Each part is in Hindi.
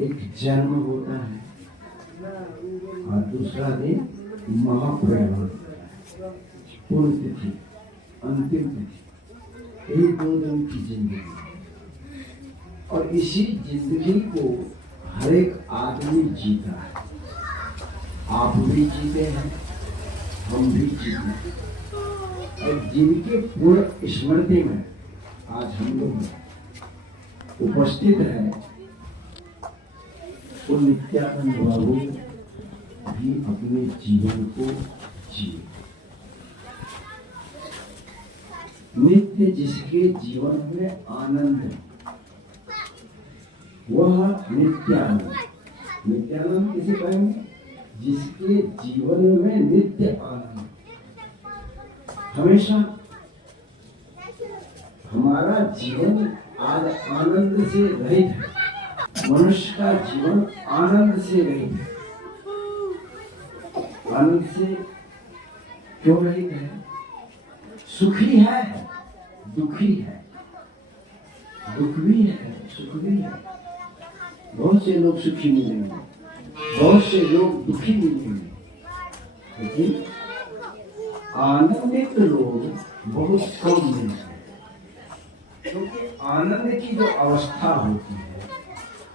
एक जन्म होता है और दूसरा दिन महाप्रयाण, पूर्ण तिथि, अंतिम तिथि। यही 2 दिन की जिंदगी, और इसी जिंदगी को हर एक आदमी जीता है। आप भी जीते हैं, हम भी जीते हैं, और जिनके पूर्ण स्मृति में आज हम लोग उपस्थित है, वो नित्यानंद बाबू भी अपने जीवन को जिए। नित्य जिसके जीवन में आनंद है वह नित्यानंद। नित्यानंद किसे कहेंगे? जिसके जीवन में नित्य आनंद। हमेशा हमारा जीवन आज आनंद से रहित है। मनुष्य का जीवन आनंद से रहित है। आनंद से क्यों रहित है? सुखी है, दुखी है, दुख भी है, सुख भी है। बहुत से लोग सुखी मिलेंगे, बहुत से लोग दुखी मिलेंगे, लेकिन आनंदित लोग बहुत कम मिलेंगे। क्योंकि आनंद की जो अवस्था होती है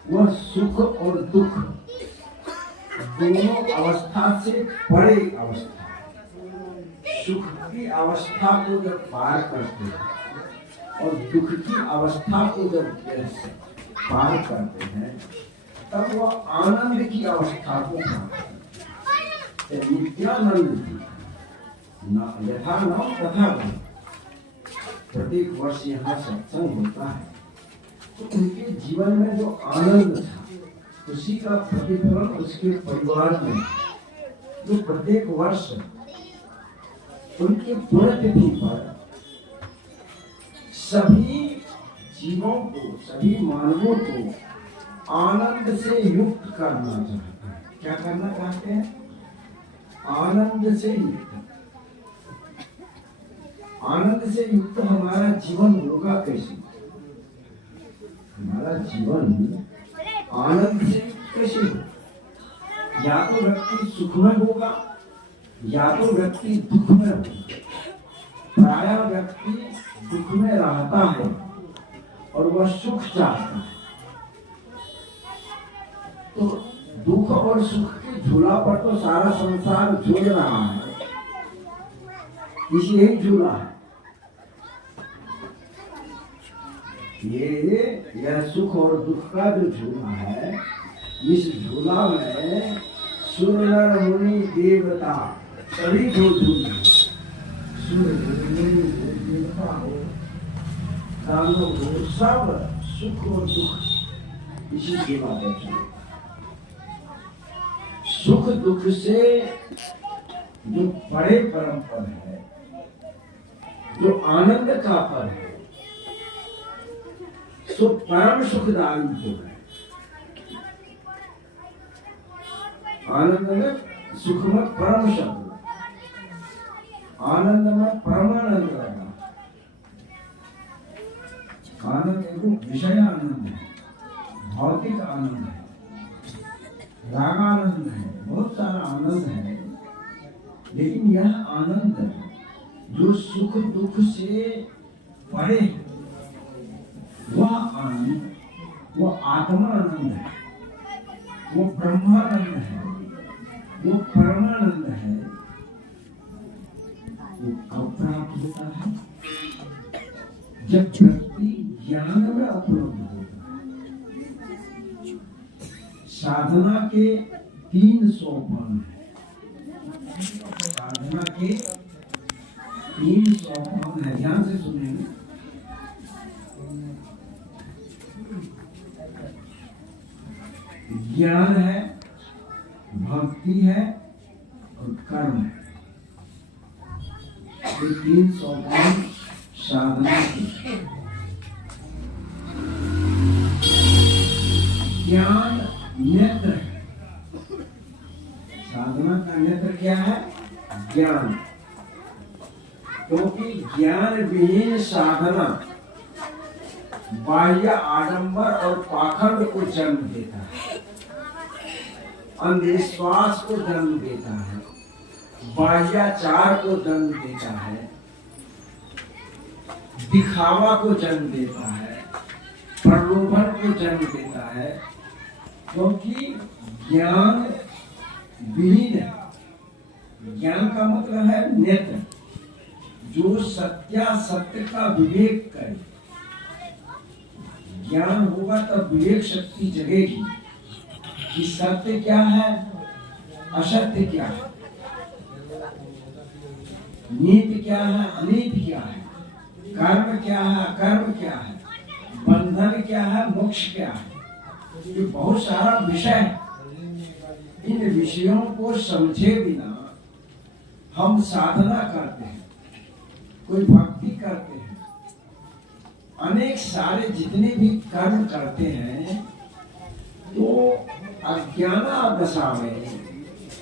वह सुख और दुख दोनों अवस्था से परे अवस्था है। सुख की अवस्था को जब पार करते हैं और दुख की अवस्था को जब पार करते हैं तब वह आनंद की अवस्था को प्राप्त करते हैं। नित्यानंद यथा नाम तथा गुण। प्रत्येक वर्ष यहाँ सत्संग होता है, तो उनके जीवन में जो आनंद था उसी का प्रतिफलन उसके परिवार में, जो प्रत्येक वर्ष उनकी पुण्यतिथि पर सभी जीवों को, सभी मानवों को आनंद से युक्त करना चाहता है। क्या करना चाहते हैं? आनंद से युक्त। आनंद से युक्त हमारा जीवन होगा कैसे? हमारा जीवन आनंद से युक्त कैसे हो? या तो व्यक्ति सुख में होगा या तो व्यक्ति दुख में होगा। प्रायः व्यक्ति दुख में रहता है और वह सुख चाहता है, तो दुख और सुख की झूला पर तो सारा संसार झूल रहा है, इसलिए झूला है। यह सुख और दुख का जो झूला है, इस झूला में सुर नर मुनि देवता सभी को झूल है। सुर मुनि देवता हो, दानव हो, सब सुख और दुख इसी झूला पर चले। सुख दुख से जो बड़े परम पद है, जो आनंद का पद है, सो परम सुखदायी जो है। आनंद में सुख में परम शब्द, आनंद में परमानंद लगा। आनंद एक विषय आनंद है, भौतिक आनंद है, रागानंद है, बहुत सारा आनंद है, लेकिन यह आनंद जो सुख दुख से परे है, वह आनंद, वो आत्मा आनंद है, वो ब्रह्मानंद है, वो परमानंद है। वो कब प्राप्त होता है? जब व्यक्ति ज्ञान में उपलब्ध होता है। साधना के 3 सोपान है। साधना के 3 सोपान है, ध्यान से सुनेंगे। ज्ञान है, भक्ति है और कर्म है। ये 3 सोपान साधना के। ज्ञान नेत्र है। साधना का नेत्र क्या है? ज्ञान। क्योंकि ज्ञान विहीन साधना बाह्य आडंबर और पाखंड को जन्म देता है, अंधविश्वास को जन्म देता है, बाह्याचार को जन्म देता है, दिखावा को जन्म देता है, प्रलोभन को जन्म देता है, क्योंकि ज्ञान विहीन है। ज्ञान का मतलब है नेत्र, जो सत्यासत्य का विवेक करे। ज्ञान होगा तब विवेक शक्ति जगेगी कि सत्य क्या है, असत्य क्या है, नीति क्या है, अनीति क्या है, कर्म क्या है, अकर्म क्या है, बंधन क्या है, मोक्ष क्या है। ये बहुत सारा विषय है। इन विषयों को समझे बिना हम साधना करते हैं, कोई भक्ति करते हैं, अनेक सारे जितने भी कर्म करते हैं, तो अज्ञानादशा में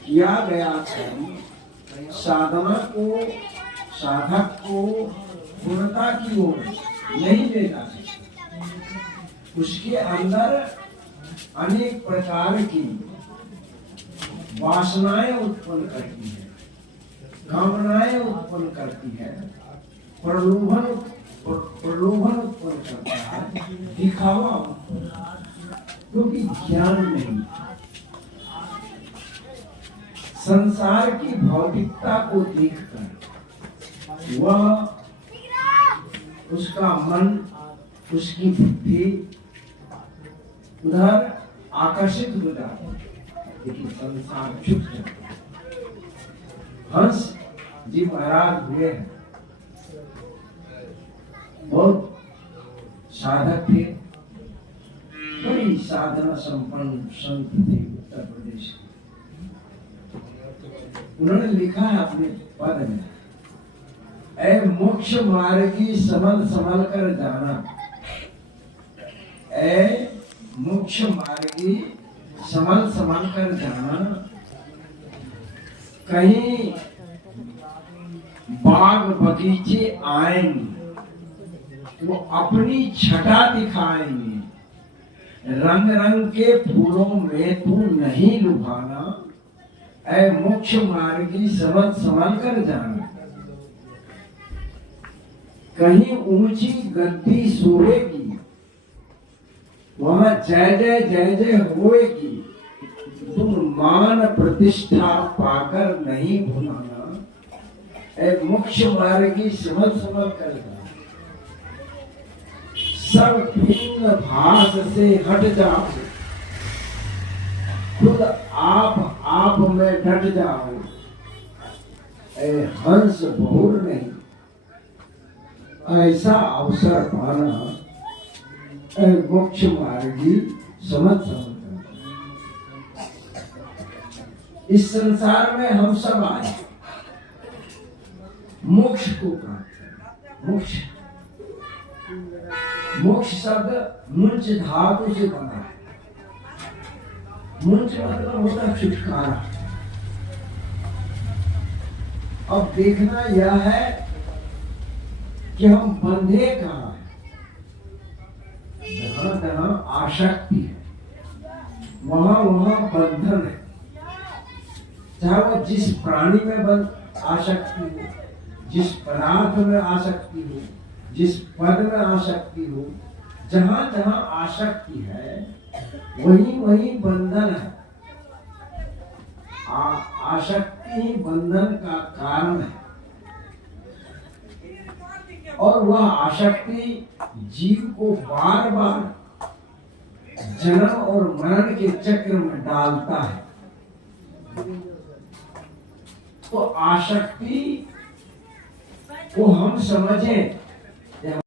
किया गया कर्म साधना को, साधक को पूर्णता की ओर नहीं ले जा सकता। उसके अंदर अनेक प्रकार की वासनाएं उत्पन्न करती है, कामनाएं उत्पन्न करती है, प्रलोभन उत्पन्न करता है, दिखावा उत्पन्न करता है, क्योंकि ज्ञान नहीं। संसार की भौतिकता को देखकर वह, उसका मन, उसकी बुद्धि उधर आकर्षित हो जाती है, लेकिन संसार चुप जाता है। हंस जी महाराज हुए हैं, बहुत साधक थे, बड़ी साधना संपन्न संत थे उत्तर प्रदेश के। उन्होंने लिखा है अपने पद में, ऐ मोक्ष मार्गी समल समल कर जाना, ऐ मोक्ष मार्गी समल समल कर जाना, कहीं बाग बगीचे आएंगे वो अपनी छटा दिखाएंगे, रंग रंग के फूलों में तू नहीं लुभाना, ऐ मोक्ष मार्गी समल समल कर जाना। कहीं ऊंची गद्दी सोएगी, वहां जय जय जय जय होएगी, तुम मान प्रतिष्ठा पाकर नहीं भुलाना, ऐ मोक्ष मार्गी समल समल कर जाना। सब भिन्न भास से हट जाओ, खुद आप में डट जाओ, ऐ हंस बहुर नहीं, ऐसा अवसर पाना, ऐ मोक्ष मार्गी समझ समझ। इस संसार में हम सब आए मोक्ष को प्राप्त करना। मोक्ष, मोक्ष शब्द मुंच धातु से बना है। मुंच मतलब होता है छुटकारा। अब देखना यह है कि हम बंधे कहाँ हैं। जहां जहां आसक्ति है वहां वहां बंधन है। चाहे वह जिस प्राणी में आसक्ति हो, जिस पदार्थ में आसक्ति हो, जिस पद में आसक्ति हो, जहां जहां आसक्ति है वही वही बंधन है। आसक्ति ही बंधन का कारण है। और वह आसक्ति जीव को बार बार जन्म और मरण के चक्र में डालता है। तो आसक्ति को हम समझें